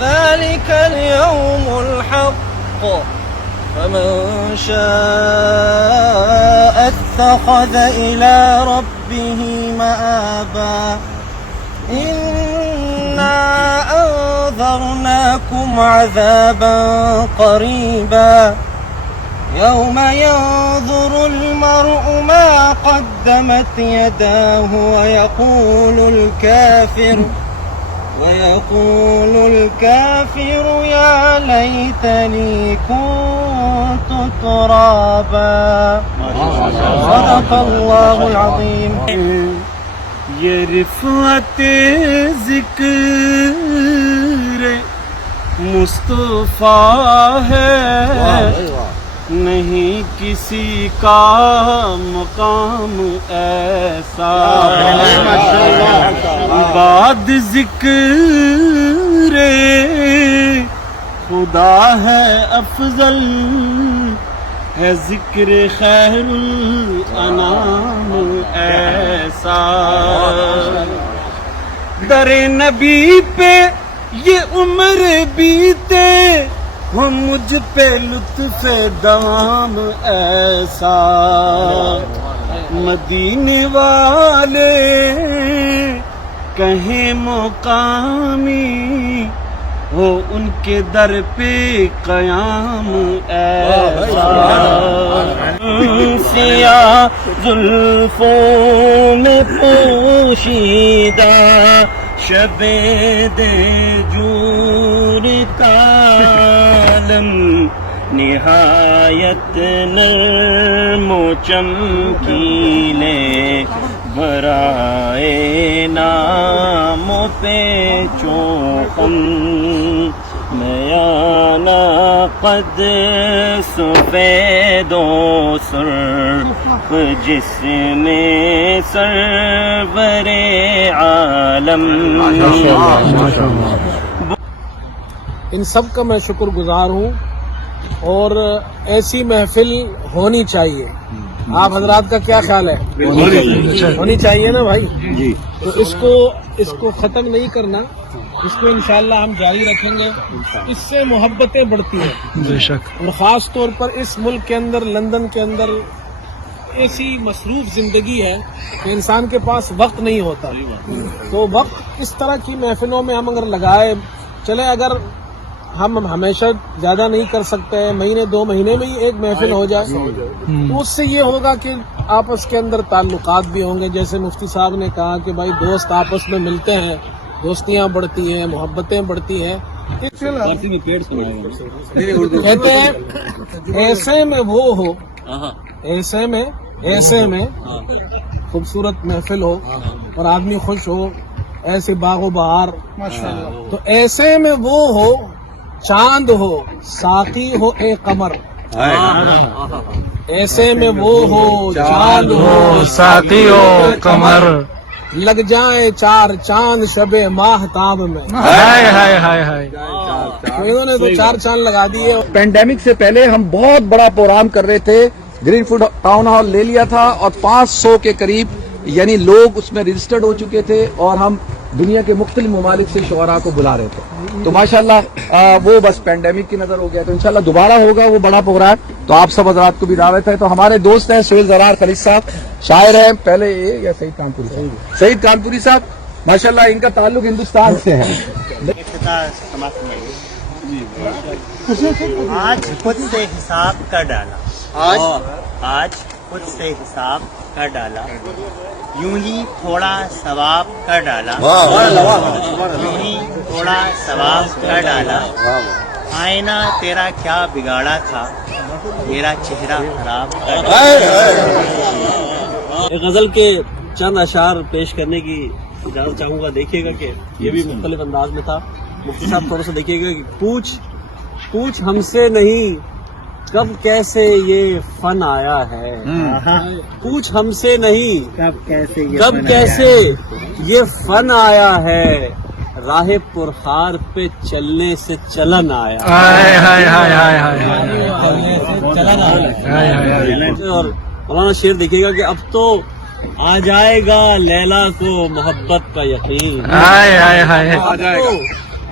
ذلك اليوم الحق فمن شاء اتخذ إلى ربه مآبا إنا أنذرناكم عذابا قريبا يوم ينظر المرء ما قدمت يداه ويقول الكافر يا ليتني كنت ترابا صدق الله العظيم. یہ رفعت ذکر مصطفیٰ ہے، نہیں کسی کا مقام ایسا، بعد ذکر خدا ہے افضل، ہے ذکر خیر الانام ایسا. در نبی پہ یہ عمر بیتے، ہو مجھ پہ لطف دوام ایسا. مدینے والے کہیں مقامی، ہو ان کے در پہ قیام ایسا. سیاہ زلفوں میں پوشیدہ شب دجور کا عالم، نہایت نرم و چمکیلے برائے نام و پیچو خم، میانہ قد سفید و سرخ جسم سرور عالم. ان سب کا میں شکر گزار ہوں، اور ایسی محفل ہونی چاہیے. آپ حضرات کا کیا خیال ہے؟ ہونی چاہیے نا بھائی جی. تو اس کو ختم نہیں کرنا، اس کو انشاءاللہ ہم جاری رکھیں گے. اس سے محبتیں بڑھتی ہیں بے شک، اور خاص طور پر اس ملک کے اندر، لندن کے اندر ایسی مصروف زندگی ہے کہ انسان کے پاس وقت نہیں ہوتا. تو وقت اس طرح کی محفلوں میں ہم اگر لگائے چلے، اگر ہم ہمیشہ زیادہ نہیں کر سکتے، مہینے 2 مہینے میں ہی ایک محفل ہو جائے، تو اس سے یہ ہوگا کہ آپس کے اندر تعلقات بھی ہوں گے. جیسے مفتی صاحب نے کہا کہ بھائی دوست آپس میں ملتے ہیں، دوستیاں بڑھتی ہیں، محبتیں بڑھتی ہیں. کہتے ہیں ایسے میں وہ ہو، ایسے میں خوبصورت محفل ہو اور آدمی خوش ہو، ایسے باغ و بہار. تو ایسے میں وہ ہو، چاند ہو، ساقی ہو اے قمر. ایسے میں وہ ہو، چاند ہو، ساقی ہو قمر، لگ جائیں 4 چاند شب ماہتاب میں. ہائے ہائے ہائے ہائے. انہوں نے تو 4 چاند لگا دیے. پینڈیمک سے پہلے ہم بہت بڑا پروگرام کر رہے تھے، گرین فوڈ ٹاؤن ہال لے لیا تھا، اور 500 کے قریب یعنی لوگ اس میں رجسٹرڈ ہو چکے تھے، اور ہم دنیا کے مختلف ممالک سے شعراء کو بلا رہے تھے. تو ماشاءاللہ وہ بس پینڈیمک کی نظر ہو گیا. تو انشاءاللہ دوبارہ ہوگا وہ بڑا پروگرام. تو آپ سب حضرات کو بھی دعوت ہے. تو ہمارے دوست ہیں سہیل زرار خلیج صاحب، شاعر ہیں، پہلے یہ یا سعید کانپوری صاحب ماشاءاللہ ان کا تعلق ہندوستان سے ہے. آج خود سے حساب کا ڈالا، آج خود سے حساب کا ڈالا، یوں ہی تھوڑا ثواب کا ڈالا، یوں ہی تھوڑا ثواب کا ڈالا. آئینہ تیرا کیا بگاڑا تھا، میرا چہرہ خراب کا ڈالا. غزل کے چند اشعار پیش کرنے کی اجازت چاہوں گا. دیکھیے گا کہ یہ بھی مختلف انداز میں تھا. مفتی صاحب تھوڑا سا دیکھیے گا کہ پوچھ ہم سے نہیں کب کیسے یہ فن آیا ہے، پوچھ ہم سے نہیں کب کیسے یہ فن آیا ہے، راہ پرخار پہ چلنے سے چلن آیا. اور مولانا شعر دیکھیے گا کہ اب تو آ جائے گا لیلا کو محبت کا یقین،